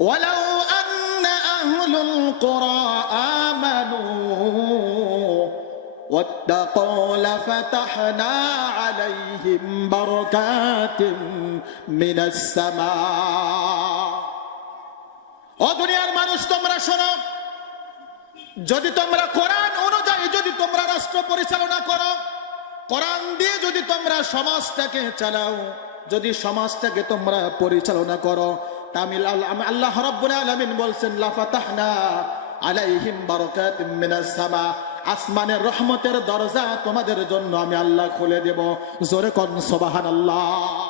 ولو أن أهل القرى آمنوا واتقوا لفتحنا عليهم بركات من السماء ও দুনিয়ার মানুষ তোমরা শোনো যদি তোমরা কোরআন অনুযায়ী যদি তোমরা রাষ্ট্র পরিচালনা করো কোরআন দিয়ে যদি তোমরা সমাজটাকে চালাও যদি সমাজটাকে তোমরা পরিচালনা করো আল্লাহ রাব্বুল আলামিন বলছেন লাফাতাহনা আলাইহিম মিনাস সামা। আসমানের রহমতের দরজা তোমাদের জন্য আমি আল্লাহ খুলে দেব। জোরে কোন, সুবহানাল্লাহ।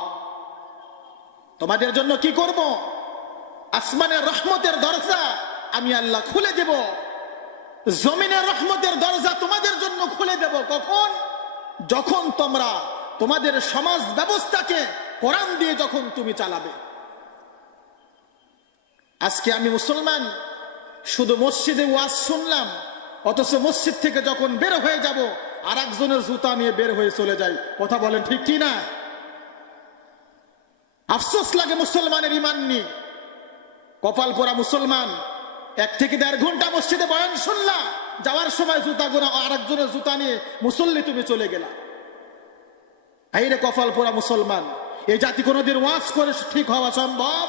তোমাদের জন্য কি করব? আসমানের রহমতের দরজা আমি আল্লাহ খুলে দেব। জমিনের রহমতের দরজা তোমাদের জন্য খুলে দেব। কখন? যখন তোমরা তোমাদের সমাজ ব্যবস্থাকে কোরআন দিয়ে যখন তুমি চালাবে। আজকে আমি মুসলমান, শুধু মসজিদে ওয়াজ শুনলাম, অথচ মসজিদ থেকে যখন বের হয়ে যাব আর একজনের জুতা নিয়ে বের হয়ে চলে যাই। কথা বলেন ঠিক কি না? আফসোস লাগে মুসলমানের ইমান নিয়ে। কপাল পোড়া মুসলমান, এক থেকে দেড় ঘণ্টা মসজিদে বয়ান শুনলা, যাওয়ার সময় জুতা গোনা আর একজনের জুতা নিয়ে মুসল্লি তুমি চলে গেলা। এই রে কপাল পোড়া মুসলমান এই জাতি কোনোদিন ওয়াজ করে ঠিক হওয়া সম্ভব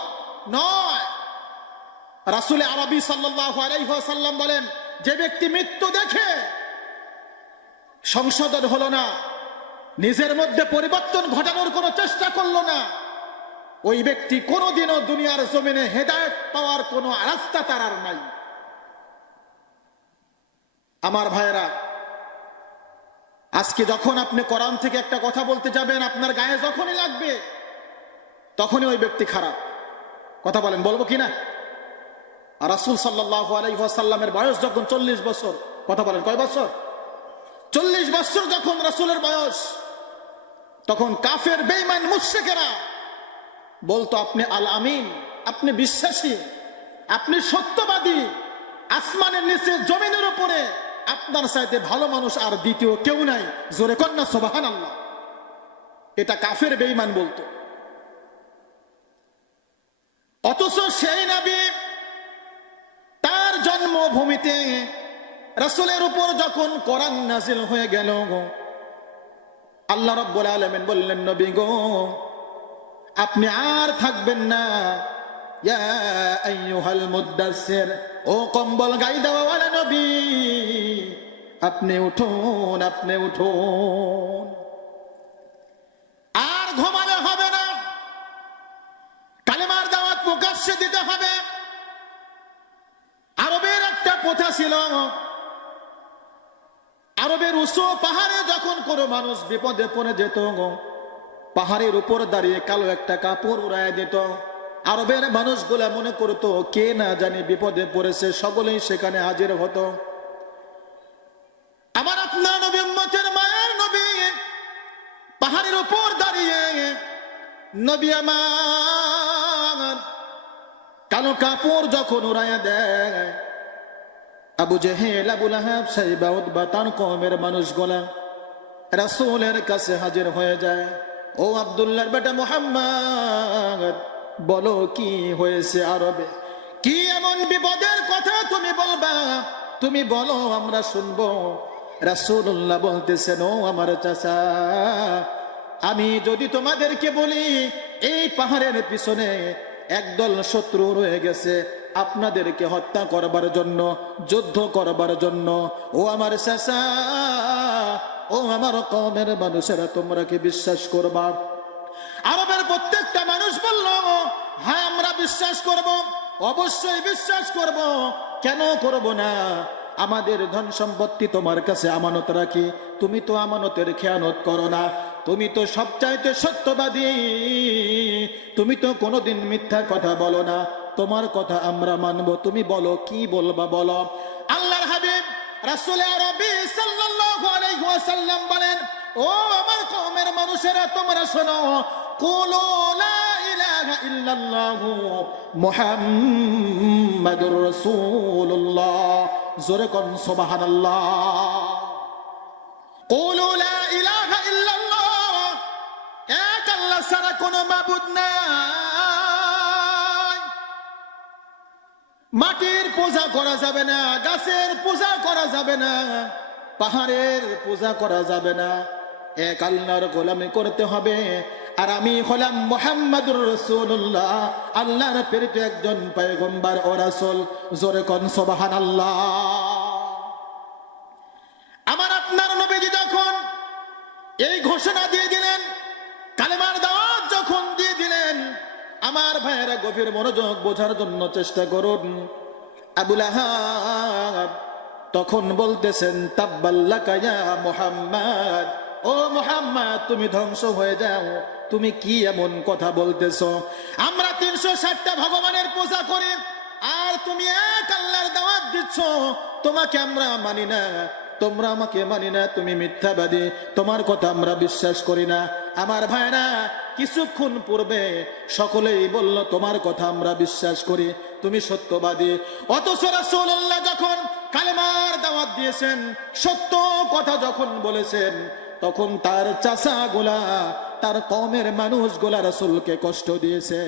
নয়। রাসুল আরবি সাল্লাম বলেন, যে ব্যক্তি মৃত্যু দেখে, সংশোধন হলো না, নিজের মধ্যে পরিবর্তন ঘটানোর কোনো চেষ্টা করল না, ওই ব্যক্তি কোনোদিনও দুনিয়ার জমিনে হেদায়ত পাওয়ার কোনো রাস্তা তার আর নাই। আমার ভাইয়েরা, আজকে যখন আপনি কোরআন থেকে একটা কথা বলতে যাবেন, আপনার গায়ে যখনই লাগবে, তখনই ওই ব্যক্তি খারাপ। কথা বলেন, বলব কিনা আর রাসুল সাল্লাহ আলাইসাল্লামের বয়স যখন চল্লিশ বছর, কথা বলেন, কয় বছর? চল্লিশ বছর যখন রাসুলের বয়স, তখন কাফের বেইমান মুশ্রিকেরা বলতো, আপনি আল আমিন আপনি বিশ্বাসী, আপনি সত্যবাদী, আসমানের নিচে, জমিনের উপরে, আপনার চাইতে ভালো মানুষ আর দ্বিতীয় কেউ নাই। জোরে কন্যা সোবাহান আল্লাহ এটা কাফের বেইমান বলতো। অথচ সেই নবী জন্মভূমিতে রাসুলের উপর যখন কোরআন নাজিল হয়ে গেল আল্লাহ রব্বুল আলমেন বললেন, নবী গো, আপনি আর থাকবেন না। ও কম্বল গাই দেওয়াওয়ালা নবী। আপনি উঠুন আপনি উঠুন আর ঘুমালে হবে না কালেমার দাওয়াত প্রকাশ্যে দিতে হবে আরবের একটা প্রথা ছিল, আরবের উঁচু পাহাড়ে যখন কোনো মানুষ বিপদে পড়ে যেত, পাহাড়ের উপর দাঁড়িয়ে কালো একটা কাপড় উড়ায় দিত। আরবের মানুষগুলা মনে করতো, কে না জানি বিপদে পড়েছে, সকলেই সেখানে হাজির হতো। আমার আপনার নবী, উম্মতের মায়ের নবী, পাহাড়ের উপর দাঁড়িয়ে নবী আমার কালো কাপড় যখন উড়াইয়া দেয় আবু জেহেল আবুল আহাব সাইবা উদ্বা তার কমের মানুষগুলা রাসূলের কাছে হাজির হয়ে যায়। ও আবদুল্লাহর বেটা মোহাম্মদ, বলো কি হয়েছে আরবে? কি এমন বিপদের কথা তুমি বলবা? তুমি বলো, আমরা শুনব। রাসূলুল্লাহ বলতেছেন, ও আমার চাচা, আমি যদি তোমাদেরকে বলি, এই পাহাড়ের পিছনে একদল শত্রু রয়ে গেছে। আপনাদেরকে হত্যা করবার জন্য, যুদ্ধ করবার জন্য। ও আমার চাচা, ও আমার কমের মানুষেরা, তোমরা কি বিশ্বাস করবা? আরবের প্রত্যেকটা মানুষ বলল হ্যাঁ আমরা বিশ্বাস করব, অবশ্যই বিশ্বাস করব। কেন করব না? আমাদের ধন সম্পত্তি তোমার কাছে আমানত রাখি। তুমি তো আমানতের খেয়ানত করো না। তুমি তো সবচাইতে সত্যবাদী। তুমি তো কোনোদিন মিথ্যা কথা বলো না। তোমার কথা আমরা মানবো। তুমি বলো, কি বলবা বলো? আল্লাহর হাবিব রাসূল আরবি সাল্লাল্লাহু আলাইহি ওয়াসাল্লাম বলেন, ও আমার কওমের মানুষেরা, তোমরা শোনো, কুলু লা ইলাহা ইল্লাল্লাহু মুহাম্মাদুর রাসূলুল্লাহ। জোরে কোন, সুবহানাল্লাহ। কুলু লা ইলাহা ইল্লাল্লাহ। এক আল্লাহ ছাড়া কোনো মাবুদ নাই। মাটির পূজা করা যাবে না, গাছের পূজা করা যাবে না, পাহাড়ের পূজা করা যাবে না। এক আল্লাহর গোলামি করতে হবে, আর আমি হলাম মোহাম্মদুর রসুল্লাহ আল্লাহর প্রেরিত একজন পয়গম্বর ও রাসূল। জোরে কন সোবাহান আল্লাহ আমার আপনার নবীজি যখন এই ঘোষণা দিয়ে আমার ভাইয়েরা গভীর মনোযোগ বোঝার জন্য চেষ্টা করুন। আবুল তখন বলতেছেন মুহাম্মদ। ও মুহাম্মদ, তুমি ধ্বংস হয়ে যাও। তুমি কি এমন কথা বলতেছো? আমরা তিনশো ষাটটা ভগবানের পূজা করি, আর তুমি এক আল্লাহর দাওয়াত দিচ্ছ। তোমাকে আমরা মানি না। তোমরা আমাকে মানি না, তুমি মিথ্যাবাদী। তোমার কথা আমরা বিশ্বাস করি না। আমার ভাইরা কিছুক্ষণ পূর্বে সকলেই বলল, তোমার কথা আমরা বিশ্বাস করি, তুমি সত্যবাদী। অথচ রাসুল্লাহ যখন কালেমার দাওয়াত দিয়েছেন, সত্য কথা যখন বলেছেন, তখন তার চাচা গোলা তার কমের মানুষ গোলা রাসূলকে কষ্ট দিয়েছে।